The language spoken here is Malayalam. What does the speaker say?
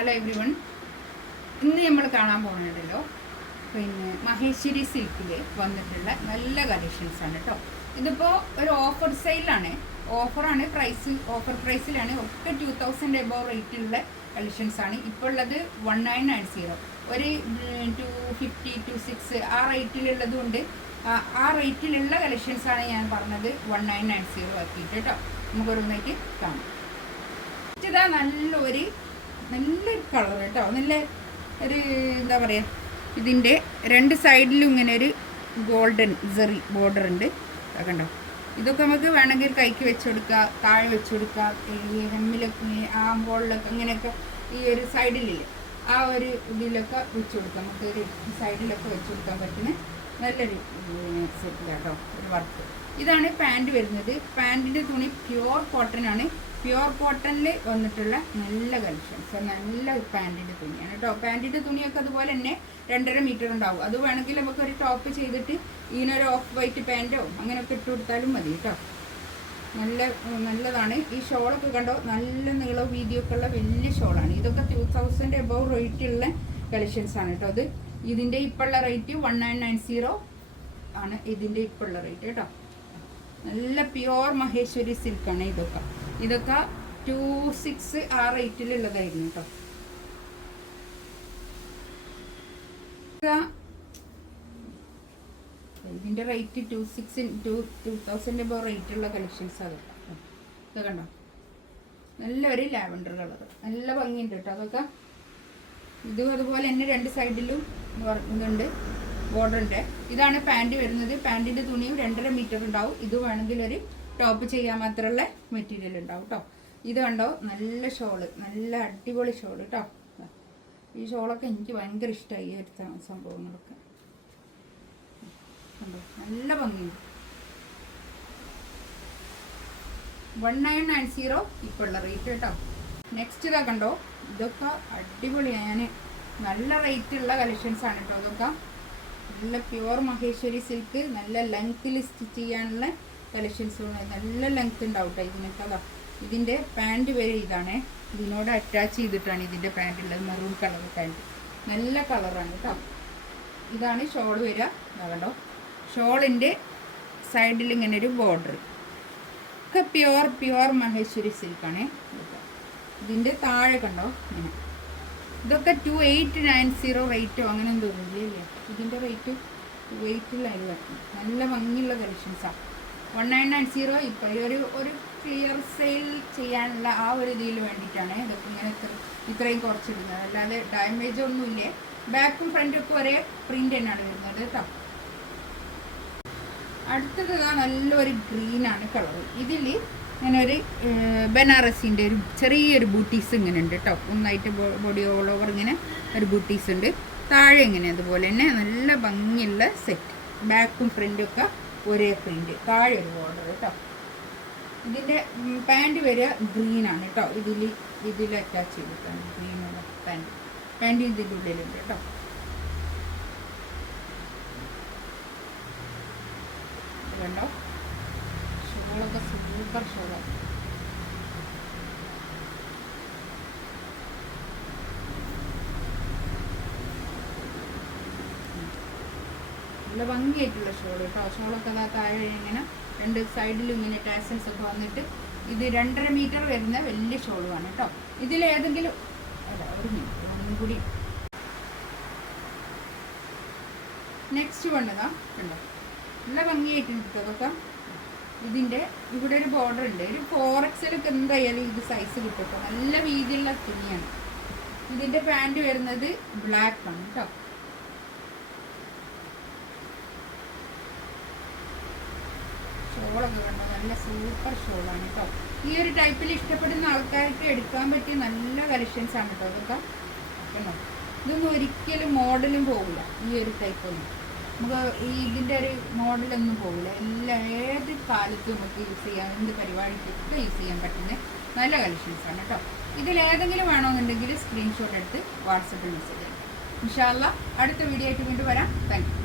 Hello every one. ഇന്ന് നമ്മൾ കാണാൻ പോകുന്നുണ്ടല്ലോ മഹേശ്വരി സിൽക്കിൽ വന്നിട്ടുള്ള നല്ല കളക്ഷൻസാണ് കേട്ടോ. ഇതിപ്പോൾ ഒരു ഓഫർ സെയിലാണ്, ഓഫർ പ്രൈസിലാണ്. ഒക്കെ 2000 എബോവ് റേറ്റിലുള്ള കളക്ഷൻസാണ് ഇപ്പോൾ ഉള്ളത്. 1990 ഒരു 250 26 ആ റേറ്റിലുള്ളതും ഉണ്ട്. ആ റേറ്റിലുള്ള കളക്ഷൻസാണ് ഞാൻ പറഞ്ഞത് 1990 ആക്കിയിട്ട് കേട്ടോ. നമുക്കൊരുന്നായിട്ട് കാണാം. ഇതാ നല്ലൊരു കളർ കേട്ടോ, നല്ല ഒരു എന്താ പറയുക, ഇതിൻ്റെ രണ്ട് സൈഡിലും ഇങ്ങനെ ഒരു ഗോൾഡൻ സെറി ബോർഡർ ഉണ്ട്. കണ്ടോ, ഇതൊക്കെ നമുക്ക് വേണമെങ്കിൽ കൈക്ക് വെച്ച് കൊടുക്കുക, താഴെ വെച്ച് കൊടുക്കുക, ഈ ഹെമ്മിലൊക്കെ ആമ്പോളിലൊക്കെ അങ്ങനെയൊക്കെ ഈ ഒരു സൈഡിലില്ലേ ആ ഒരു ഇതിലൊക്കെ വെച്ച് കൊടുക്കാം. നമുക്ക് ഒരു സൈഡിലൊക്കെ വെച്ച് കൊടുക്കാൻ പറ്റുന്ന നല്ലൊരു സെറ്റ് കേട്ടോ, ഒരു വർക്ക്. ഇതാണ് പാൻറ് വരുന്നത്. പാൻറ്റിൻ്റെ തുണി പ്യുവർ കോട്ടൺ ആണ്. പ്യുവർ കോട്ടണിൽ വന്നിട്ടുള്ള നല്ല കളക്ഷൻസ്, നല്ല പാൻറ്റിൻ്റെ തുണിയാണ് കേട്ടോ. പാൻറ്റിൻ്റെ തുണിയൊക്കെ അതുപോലെ തന്നെ 2.5 മീറ്റർ ഉണ്ടാവും. അത് വേണമെങ്കിൽ നമുക്കൊരു ടോപ്പ് ചെയ്തിട്ട് ഇതിനൊരു ഓഫ് വൈറ്റ് പാൻറ്റോ അങ്ങനെയൊക്കെ ഇട്ട് കൊടുത്താലും മതി കേട്ടോ. നല്ലതാണ്. ഈ ഷോളൊക്കെ കണ്ടോ, നല്ല നീളവും വീതിയൊക്കെ ഉള്ള വലിയ ഷോളാണ്. ഇതൊക്കെ 2000 എബോവ് റേറ്റുള്ള കളക്ഷൻസാണ് കേട്ടോ. അത് ഇതിൻ്റെ ഇപ്പോഴുള്ള റേറ്റ് 1990 ആണ് ഇതിൻ്റെ ഇപ്പോഴുള്ള റേറ്റ് കേട്ടോ. നല്ല പ്യുവർ മഹേശ്വരി സിൽക്കാണ് ഇതൊക്കെ. 26 ആ റേറ്റിലുള്ളതായിരുന്നു കേട്ടോ. ഇതിൻ്റെ റേറ്റ് 2000 എബോവ് റേറ്റുള്ള കളക്ഷൻസ് അതൊക്കെ. ഇത് കണ്ടോ, നല്ലൊരു ലാവൻഡർ കളർ, നല്ല ഭംഗിയുണ്ട് കേട്ടോ. അതൊക്കെ ഇതും അതുപോലെ തന്നെ രണ്ട് സൈഡിലും ഇതുണ്ട്, ബോർഡറിൻ്റെ. ഇതാണ് പാൻറ് വരുന്നത്. പാൻറ്റിൻ്റെ തുണിയും 2.5 മീറ്റർ ഉണ്ടാവും. ഇത് വേണമെങ്കിൽ ഒരു ടോപ്പ് ചെയ്യാൻ മാത്രമുള്ള മെറ്റീരിയൽ ഉണ്ടാവും കേട്ടോ. ഇത് കണ്ടോ, നല്ല ഷോള്, നല്ല അടിപൊളി ഷോള് കേട്ടോ. ഈ ഷോളൊക്കെ എനിക്ക് ഭയങ്കര ഇഷ്ടമായി. ഈ ഒരു സംഭവങ്ങളൊക്കെ കണ്ടോ, നല്ല ഭംഗിയുണ്ട്. 1990 ഇപ്പോഴുള്ള റേറ്റ് കേട്ടോ. നെക്സ്റ്റ് ഇതാ കണ്ടോ, ഇതൊക്കെ അടിപൊളിയാണ്. നല്ല റേറ്റുള്ള കളക്ഷൻസാണ് കേട്ടോ. ഇതൊക്കെ നല്ല പ്യുവർ മഹേശ്വരി സിൽക്ക്, നല്ല ലെങ്ത്തിൽ സ്റ്റിച്ച് ചെയ്യാനുള്ള കളക്ഷൻസ്. നല്ല ലെങ്ത് ഉണ്ടാവും കേട്ടോ ഇതിനൊക്കെ. അതാ ഇതിൻ്റെ പാൻറ് വരെ ഇതാണ്, ഇതിനോട് അറ്റാച്ച് ചെയ്തിട്ടാണ് ഇതിൻ്റെ പാൻറ് ഉള്ളത്. മെറൂൺ കളർ പാൻറ്, നല്ല കളറാണ് കേട്ടോ. ഇതാണ് ഷോൾ വരിക. കണ്ടോ, ഷോളിൻ്റെ സൈഡിൽ ഇങ്ങനെ ഒരു ബോർഡർ. ഒക്കെ പ്യുവർ മഹേശ്വരി സിൽക്കാണ്. ഇതിൻ്റെ താഴെ കണ്ടോ ഇങ്ങനെ. ഇതൊക്കെ 2890 റേറ്റോ അങ്ങനെ ഒന്നും തോന്നില്ലേ. ഇതിൻ്റെ റേറ്റ് 28 നല്ല ഭംഗിയുള്ള കളക്ഷൻസാണ്. 1990 ഇപ്പോൾ ഒരു ക്ലിയർ സെയിൽ ചെയ്യാനുള്ള ആ ഒരു ഇതിൽ വേണ്ടിയിട്ടാണ് ഇതൊക്കെ ഇങ്ങനെ ഇത്രയും കുറച്ചിടുന്നത്. അല്ലാതെ ഡാമേജ് ഒന്നുമില്ലേ. ബാക്കും ഫ്രണ്ടും ഒക്കെ ഒരേ പ്രിൻ്റ് തന്നെയാണ് വരുന്നത് കേട്ടോ. അടുത്തത് നല്ലൊരു ഗ്രീനാണ് കളർ. ഇതിൽ ഇങ്ങനെ ഒരു ബനാറസിൻ്റെ ഒരു ചെറിയൊരു ബൂട്ടീസ് ഇങ്ങനെ ഉണ്ട് കേട്ടോ. ഒന്നായിട്ട് ബോഡി ഓൾ ഓവർ ഇങ്ങനെ ഒരു ബൂട്ടീസ് ഉണ്ട്. താഴെ ഇങ്ങനെ അതുപോലെ തന്നെ നല്ല ഭംഗിയുള്ള സെറ്റ്. ബാക്കും ഫ്രണ്ടും ഒക്കെ ഒരേ പ്രിൻ്റ്. താഴെ ഒരു ബോർഡർ കേട്ടോ. ഇതിൻ്റെ പാൻറ് വരിക ഗ്രീനാണ് കേട്ടോ. ഇതിൽ അറ്റാച്ച് ചെയ്തിട്ടാണ് ഗ്രീനുള്ള പാൻറ് ഇതിൻ്റെ ഉള്ളിലുണ്ട് കേട്ടോ. കണ്ടോ, ഷോളൊക്കെ സൂപ്പർ ഷോളാണ്. നല്ല ഭംഗിയായിട്ടുള്ള ഷോൾ കേട്ടോ. ഷോളൊക്കെ അതാ താഴെ ഇങ്ങനെ രണ്ട് സൈഡിലും ഇങ്ങനെ ടാസൽസ് ഒക്കെ വന്നിട്ട് ഇത് 2.5 മീറ്റർ വരുന്ന വലിയ ഷോളുമാണ് കേട്ടോ. ഇതിലേതെങ്കിലും ഒരു മിനിറ്റ് ഒന്നും കൂടി. നെക്സ്റ്റ് വന്നതാ കണ്ടോ, നല്ല ഭംഗിയായിട്ടുണ്ട് അതൊക്കെ. ഇതിൻ്റെ ഇവിടെ ഒരു ബോർഡർ ഉണ്ട്. ഒരു 4XL ഒക്കെ എന്തായാലും ഇത് സൈസ് കിട്ടും. നല്ല വീതിയുള്ള തുണിയാണ്. ഇതിൻ്റെ പാൻറ് വരുന്നത് ബ്ലാക്ക് ആണ് കേട്ടോ. ഷോളൊക്കെ കണ്ടോ, നല്ല സൂപ്പർ ഷോളാണ് കേട്ടോ. ഈ ഒരു ടൈപ്പിൽ ഇഷ്ടപ്പെടുന്ന ആൾക്കാർക്ക് എടുക്കാൻ പറ്റിയ നല്ല കളക്ഷൻസ് ആണ് കേട്ടോ. അതൊക്കെ കണ്ടോ, ഇതൊന്നും ഒരിക്കലും മോഡലും പോകില്ല. ഈ ഒരു ടൈപ്പൊന്നും നമുക്ക് ഇതിൻ്റെ ഒരു മോഡലൊന്നും പോകില്ല. ഏത് കാലത്തും നമുക്ക് യൂസ് ചെയ്യാം, എന്ത് പരിപാടിക്കൊക്കെ യൂസ് ചെയ്യാൻ പറ്റുന്ന നല്ല കളക്ഷൻസാണ് കേട്ടോ. ഇതിലേതെങ്കിലും വേണമെന്നുണ്ടെങ്കിൽ സ്ക്രീൻഷോട്ട് എടുത്ത് വാട്സപ്പിൽ മെസ്സേജ് ചെയ്യാം. ഇൻഷാ അല്ലാഹ് അടുത്ത വീഡിയോ ആയിട്ട് വീണ്ടും വരാം. Thank you.